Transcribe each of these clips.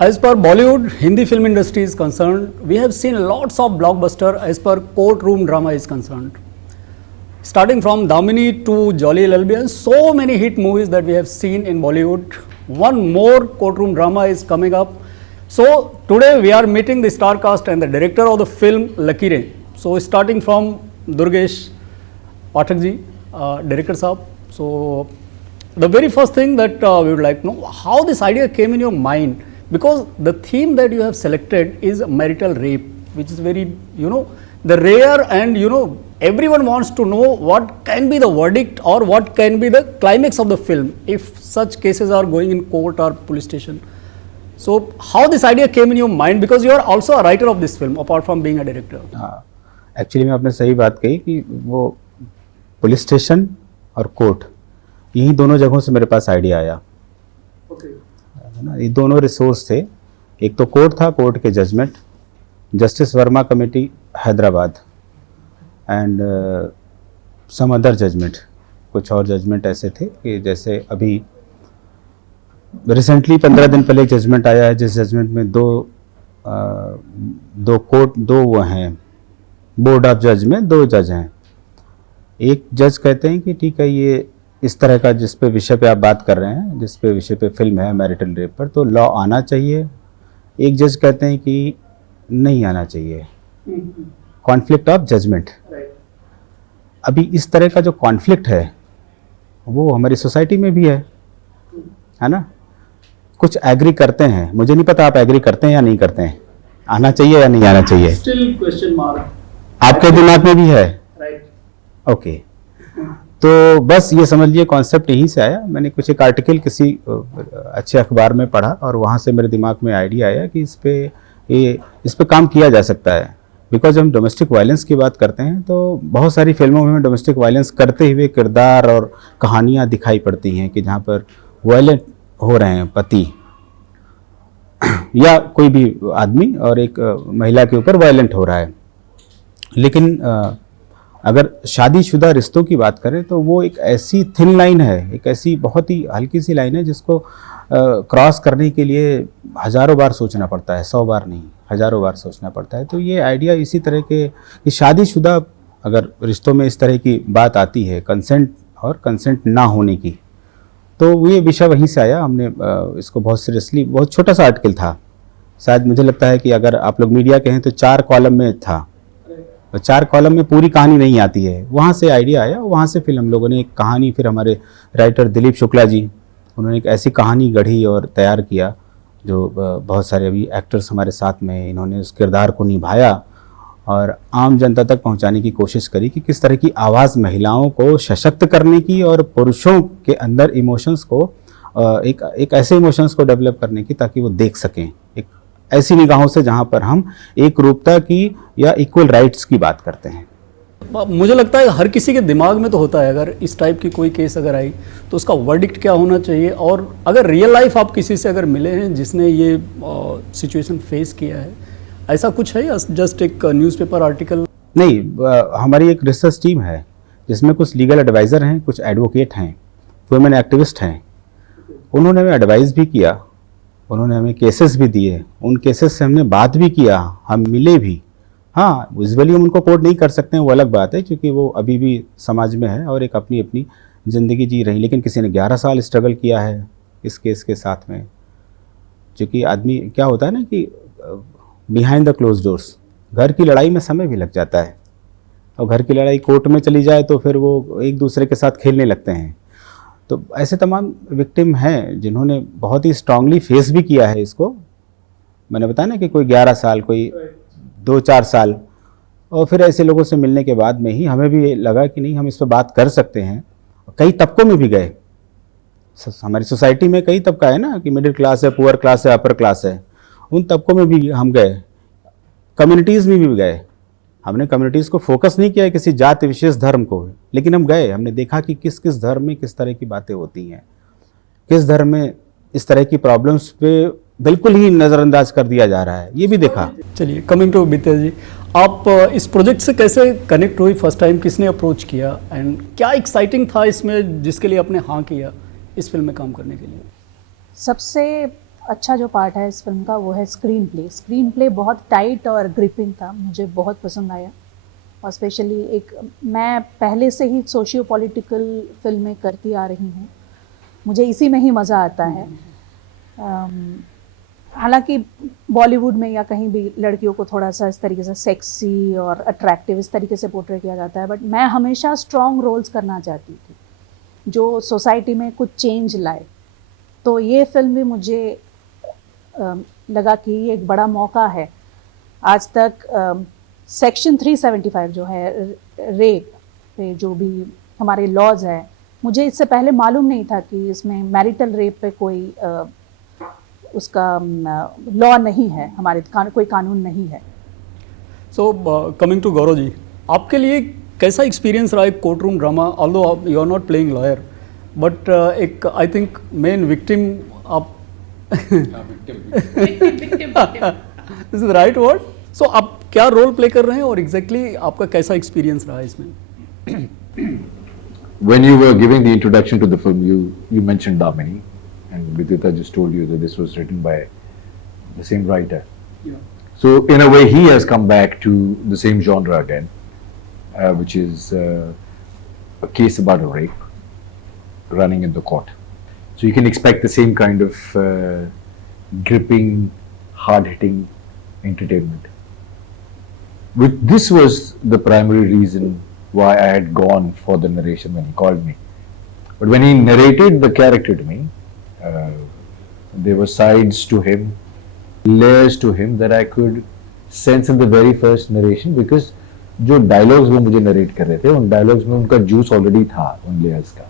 As per Bollywood, Hindi film industry is concerned, we have seen lots of blockbuster as per courtroom drama is concerned. Starting from Damini to Jolly LLB, so many hit movies that we have seen in Bollywood. One more courtroom drama is coming up. So today we are meeting the star cast and the director of the film Lakire. So starting from Durgesh Pathak ji, director saab. So the very first thing that we would like to know, how this idea came in your mind, because the theme that you have selected is marital rape, which is very, the rare, and everyone wants to know what can be the verdict or what can be the climax of the film if such cases are going in court or police station. So how this idea came in your mind, because you are also a writer of this film apart from being a director. Actually में आपने सही बात कही कि वो police station और court, यही दोनों जगहों से मेरे पास आइडिया आया। है ना, ये दोनों रिसोर्स थे। एक तो कोर्ट था, कोर्ट के judgment, justice Verma committee Hyderabad, and some other judgment, कुछ और जजमेंट ऐसे थे कि जैसे अभी रिसेंटली 15 दिन पहले एक जजमेंट आया है, जिस जजमेंट में दो वो हैं, बोर्ड ऑफ जज में 2 जज हैं। एक जज कहते हैं कि ठीक है, ये इस तरह का जिस पे विषय पे आप बात कर रहे हैं, जिस पे विषय पे फिल्म है मैरिटल रेप पर, तो लॉ आना चाहिए। एक जज कहते हैं कि नहीं आना चाहिए, कॉन्फ्लिक्ट ऑफ जजमेंट। अभी इस तरह का जो कॉन्फ्लिक्ट है वो हमारी सोसाइटी में भी है ना। कुछ एग्री करते हैं, मुझे नहीं पता आप एग्री करते हैं या नहीं करते हैं, आना चाहिए या नहीं आना चाहिए, Still question mark. आपके दिमाग में भी है? ओके, तो बस ये समझ लिए कॉन्सेप्ट यहीं से आया। मैंने कुछ एक आर्टिकल किसी अच्छे अखबार में पढ़ा और वहाँ से मेरे दिमाग में आइडिया आया कि इस पे काम किया जा सकता है। बिकॉज हम डोमेस्टिक वायलेंस की बात करते हैं तो बहुत सारी फिल्मों में डोमेस्टिक वायलेंस करते हुए किरदार और कहानियाँ दिखाई पड़ती हैं कि जहाँ पर वायलेंट हो रहे हैं पति या कोई भी आदमी और एक महिला के ऊपर वायलेंट हो रहा है। लेकिन अगर शादीशुदा रिश्तों की बात करें तो वो एक ऐसी थिन लाइन है, एक ऐसी बहुत ही हल्की सी लाइन है जिसको क्रॉस करने के लिए हज़ारों बार सोचना पड़ता है, 100 बार नहीं, हज़ारों बार सोचना पड़ता है। तो ये आइडिया इसी तरह के कि शादीशुदा अगर रिश्तों में इस तरह की बात आती है, कंसेंट और कंसेंट ना होने की, तो ये विषय वहीं से आया। हमने इसको बहुत सीरियसली, बहुत छोटा सा आर्टिकल था, शायद मुझे लगता है कि अगर आप लोग मीडिया कहें तो 4 कॉलम में था, 4 कॉलम में पूरी कहानी नहीं आती है। वहाँ से आइडिया आया, वहाँ से फिर हम लोगों ने एक कहानी, फिर हमारे राइटर दिलीप शुक्ला जी, उन्होंने एक ऐसी कहानी गढ़ी और तैयार किया जो बहुत सारे अभी एक्टर्स हमारे साथ में, इन्होंने उस किरदार को निभाया और आम जनता तक पहुंचाने की कोशिश करी कि किस तरह की आवाज़ महिलाओं को सशक्त करने की और पुरुषों के अंदर इमोशंस को एक ऐसे इमोशंस को डेवलप करने की ताकि वो देख सकें एक ऐसी निगाहों से जहां पर हम एक रूपता की या इक्वल राइट्स की बात करते हैं। मुझे लगता है हर किसी के दिमाग में तो होता है, अगर इस टाइप की कोई केस अगर आई तो उसका वर्डिक्ट क्या होना चाहिए, और अगर रियल लाइफ आप किसी से अगर मिले हैं जिसने ये सिचुएशन फेस किया है, ऐसा कुछ है या जस्ट एक न्यूज़पेपर आर्टिकल? नहीं, हमारी एक रिसर्च टीम है जिसमें कुछ लीगल एडवाइज़र हैं, कुछ एडवोकेट हैं, वुमेन एक्टिविस्ट हैं। उन्होंने हमें एडवाइस भी किया, उन्होंने हमें केसेस भी दिए, उन केसेस से हमने बात भी किया, हम मिले भी। हाँ, विजुअली हम उनको कोट नहीं कर सकते हैं, वो अलग बात है, क्योंकि वो अभी भी समाज में है और एक अपनी अपनी ज़िंदगी जी रही। लेकिन किसी ने 11 साल स्ट्रगल किया है इस केस के साथ में, क्योंकि आदमी क्या होता है ना कि बिहाइंड द क्लोज डोर्स घर की लड़ाई में समय भी लग जाता है, और घर की लड़ाई कोर्ट में चली जाए तो फिर वो एक दूसरे के साथ खेलने लगते हैं। तो ऐसे तमाम विक्टिम हैं जिन्होंने बहुत ही स्ट्रांगली फेस भी किया है इसको। मैंने बताया ना कि कोई 11 साल, कोई 2-4 साल, और फिर ऐसे लोगों से मिलने के बाद में ही हमें भी लगा कि नहीं, हम इस पर बात कर सकते हैं। कई तबकों में भी गए, हमारी सोसाइटी में कई तबका है ना कि मिडिल क्लास है, पुअर क्लास है, अपर क्लास है, उन तबकों में भी हम गए, कम्युनिटीज़ में भी गए। हमने कम्युनिटीज़ को फोकस नहीं किया किसी जाति विशेष धर्म को, लेकिन हम गए, हमने देखा कि किस किस धर्म में किस तरह की बातें होती हैं, किस धर्म में इस तरह की प्रॉब्लम्स पे बिल्कुल ही नज़रअंदाज कर दिया जा रहा है, ये भी देखा। चलिए, कमिंग टू बित्या जी, आप इस प्रोजेक्ट से कैसे कनेक्ट हुई, फर्स्ट टाइम किसने अप्रोच किया, एंड क्या एक्साइटिंग था इसमें जिसके लिए आपने हाँ किया इस फिल्म में काम करने के लिए? सबसे अच्छा जो पार्ट है इस फिल्म का वो है स्क्रीन प्ले। स्क्रीन प्ले बहुत टाइट और ग्रिपिंग था, मुझे बहुत पसंद आया। और स्पेशली एक, मैं पहले से ही सोशियो पॉलिटिकल फिल्में करती आ रही हूँ, मुझे इसी में ही मज़ा आता है। हालांकि बॉलीवुड में या कहीं भी लड़कियों को थोड़ा सा इस तरीके से सेक्सी और अट्रैक्टिव इस तरीके से पोर्ट्रे किया जाता है, बट मैं हमेशा स्ट्रॉन्ग रोल्स करना चाहती थी जो सोसाइटी में कुछ चेंज लाए। तो ये फिल्म भी मुझे लगा कि ये एक बड़ा मौका है। आज तक सेक्शन 375 जो है रेप पे जो भी हमारे लॉज है, मुझे इससे पहले मालूम नहीं था कि इसमें मैरिटल रेप पे कोई उसका लॉ नहीं है, हमारे कोई कानून नहीं है। So coming to Gaurav ji, आपके लिए कैसा एक्सपीरियंस रहा एक court room drama? Although you are not playing lawyer, but एक आई थिंक मेन विक्टिम आप is the right word. So आप क्या रोल प्ले कर रहे हैं और एग्जैक्टली आपका कैसा एक्सपीरियंस रहा इसमें? When you were giving the introduction to the film, you mentioned Damini, and Vidita just told you that this was written by the same writer. Yeah. So in a way, he has come back to the same genre again, which is a case about a rape running in the court. So you can expect the same kind of gripping, hard-hitting entertainment. This was the primary reason why I had gone for the narration when he called me. But when he narrated the character to me, there were sides to him, layers to him that I could sense in the very first narration, because जो dialogues वो मुझे narrate कर रहे थे, उन dialogues में उनका juice already था, उन layers का।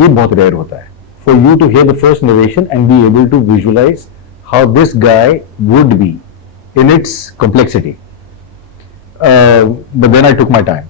ये बहुत rare होता है, for you to hear the first narration and be able to visualize how this guy would be in its complexity. But then I took my time.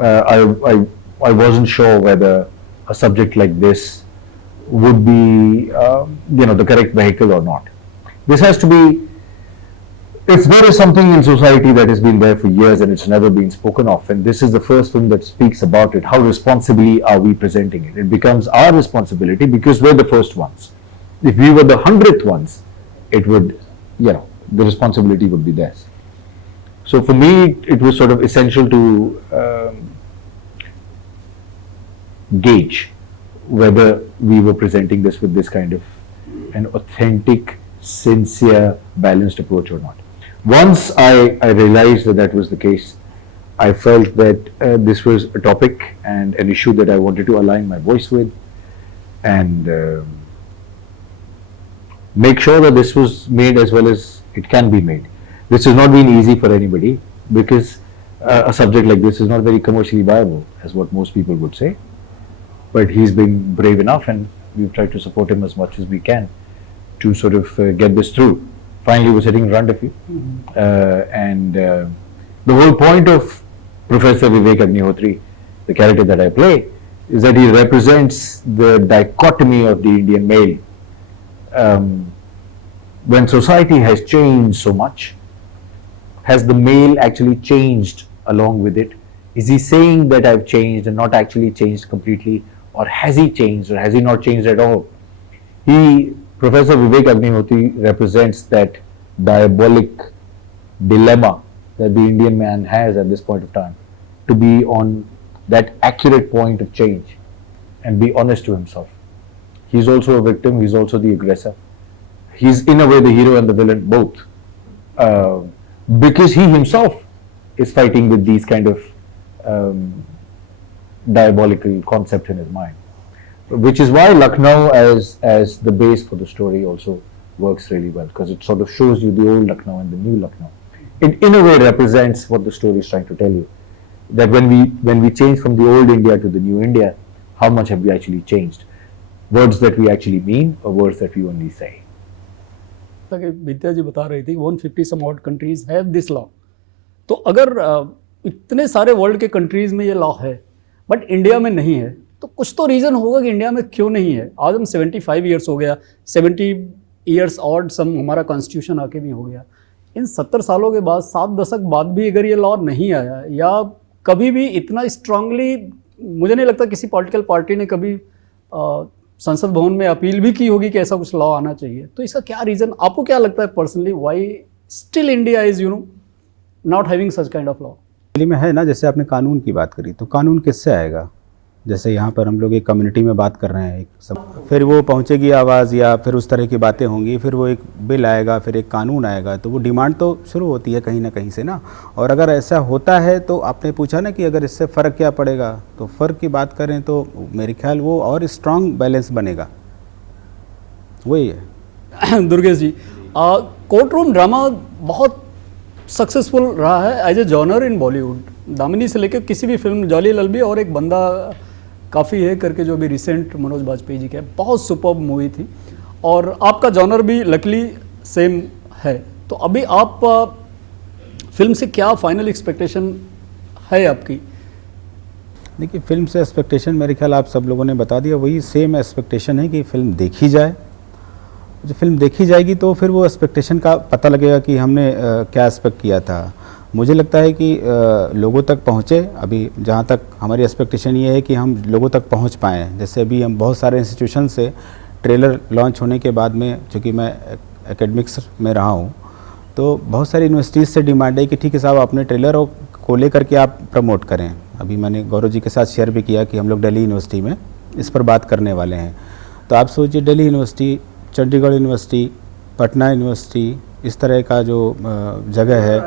I wasn't sure whether a subject like this would be, the correct vehicle or not. This has to be, if there is something in society that has been there for years and it's never been spoken of, and this is the first film that speaks about it, how responsibly are we presenting it? It becomes our responsibility because we're the first ones. If we were the 100th ones, it would, the responsibility would be theirs. So for me, it was sort of essential to gauge whether we were presenting this with this kind of an authentic, sincere, balanced approach or not. Once I realized that that was the case, I felt that this was a topic and an issue that I wanted to align my voice with, and make sure that this was made as well as it can be made. This has not been easy for anybody, because a subject like this is not very commercially viable, as what most people would say. But he's been brave enough, and we've tried to support him as much as we can to sort of get this through. Finally, we're sitting in front of you. And the whole point of Professor Vivek Agnihotri, the character that I play, is that he represents the dichotomy of the Indian male. When society has changed so much, has the male actually changed along with it? Is he saying that I've changed and not actually changed completely? Or has he changed, or has he not changed at all? Professor Vivek Agnihotri represents that diabolic dilemma that the Indian man has at this point of time, to be on that accurate point of change and be honest to himself. He's also a victim, he's also the aggressor. He's in a way the hero and the villain both. Because he himself is fighting with these kind of diabolical concepts in his mind, which is why Lucknow as the base for the story also works really well, because it sort of shows you the old Lucknow and the new Lucknow. It in a way represents what the story is trying to tell you, that when we change from the old India to the new India, how much have we actually changed? Words that we actually mean, or words that we only say. विद्या जी बता रही थी 150 some odd countries have this law. तो अगर इतने सारे world के countries में ये लॉ है बट इंडिया में नहीं है, तो कुछ तो रीज़न होगा कि इंडिया में क्यों नहीं है। आज हम 75 ईयर्स हो गया, 70 ईयर्स ऑड सम हमारा कॉन्स्टिट्यूशन आके भी हो गया। इन 70 सालों के बाद, 7 दशक बाद भी अगर ये लॉ नहीं आया, या कभी भी इतना स्ट्रांगली, मुझे नहीं लगता किसी पॉलिटिकल पार्टी ने कभी संसद भवन में अपील भी की होगी कि ऐसा कुछ लॉ आना चाहिए, तो इसका क्या रीज़न, आपको क्या लगता है personally, Y still India is not having such kind of law? Delhi में है ना, जैसे आपने कानून की बात करी, तो कानून किससे आएगा? जैसे यहाँ पर हम लोग एक कम्युनिटी में बात कर रहे हैं, एक सब, फिर वो पहुँचेगी आवाज़ या फिर उस तरह की बातें होंगी, फिर वो एक बिल आएगा, फिर एक कानून आएगा, तो वो डिमांड तो शुरू होती है कहीं ना कहीं से ना। और अगर ऐसा होता है तो आपने पूछा ना कि अगर इससे फ़र्क क्या पड़ेगा, तो फ़र्क की बात करें तो मेरे ख्याल वो और स्ट्रॉन्ग बैलेंस बनेगा, वही है। दुर्गेश जी, कोर्ट रूम ड्रामा बहुत सक्सेसफुल रहा है एज ए जॉनर इन बॉलीवुड। दामिनी से लेकर किसी भी फिल्म, जॉली एलएलबी और एक बंदा काफ़ी है करके जो भी रिसेंट मनोज बाजपेयी जी का है, बहुत सुपर्ब मूवी थी। और आपका जॉनर भी लकली सेम है। तो अभी आप फिल्म से क्या फाइनल एक्सपेक्टेशन है आपकी? देखिए, फिल्म से एक्सपेक्टेशन मेरे ख्याल आप सब लोगों ने बता दिया, वही सेम एक्सपेक्टेशन है कि फिल्म देखी जाए। जो फिल्म देखी जाएगी तो फिर वो एक्सपेक्टेशन का पता लगेगा कि हमने क्या एक्सपेक्ट किया था। मुझे लगता है कि लोगों तक पहुँचे। अभी जहाँ तक हमारी एक्सपेक्टेशन ये है कि हम लोगों तक पहुँच पाएँ। जैसे अभी हम बहुत सारे इंस्टीट्यूशन से ट्रेलर लॉन्च होने के बाद में, चूँकि मैं एकेडमिक्स में रहा हूँ, तो बहुत सारी यूनिवर्सिटीज़ से डिमांड है कि ठीक है साहब, अपने ट्रेलर को लेकर के आप प्रमोट करें। अभी मैंने गौरव जी के साथ शेयर भी किया कि हम लोग दिल्ली यूनिवर्सिटी में इस पर बात करने वाले हैं। तो आप सोचिए, Delhi university, Chandigarh university, Patna university, इस तरह का जो जगह है,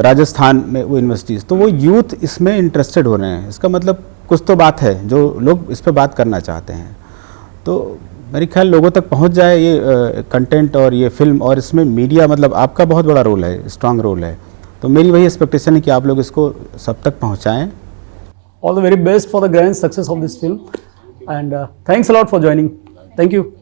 राजस्थान में वो यूनिवर्सिटीज़, तो वो यूथ इसमें इंटरेस्टेड हो रहे हैं। इसका मतलब कुछ तो बात है, जो लोग इस पर बात करना चाहते हैं। तो मेरे ख्याल लोगों तक पहुंच जाए ये कंटेंट और ये फिल्म, और इसमें मीडिया, मतलब आपका बहुत बड़ा रोल है, स्ट्रांग रोल है। तो मेरी वही एक्सपेक्टेशन है कि आप लोग इसको सब तक पहुंचाएं। All the very best for the grand success of this film and thanks a lot for joining. Thank you.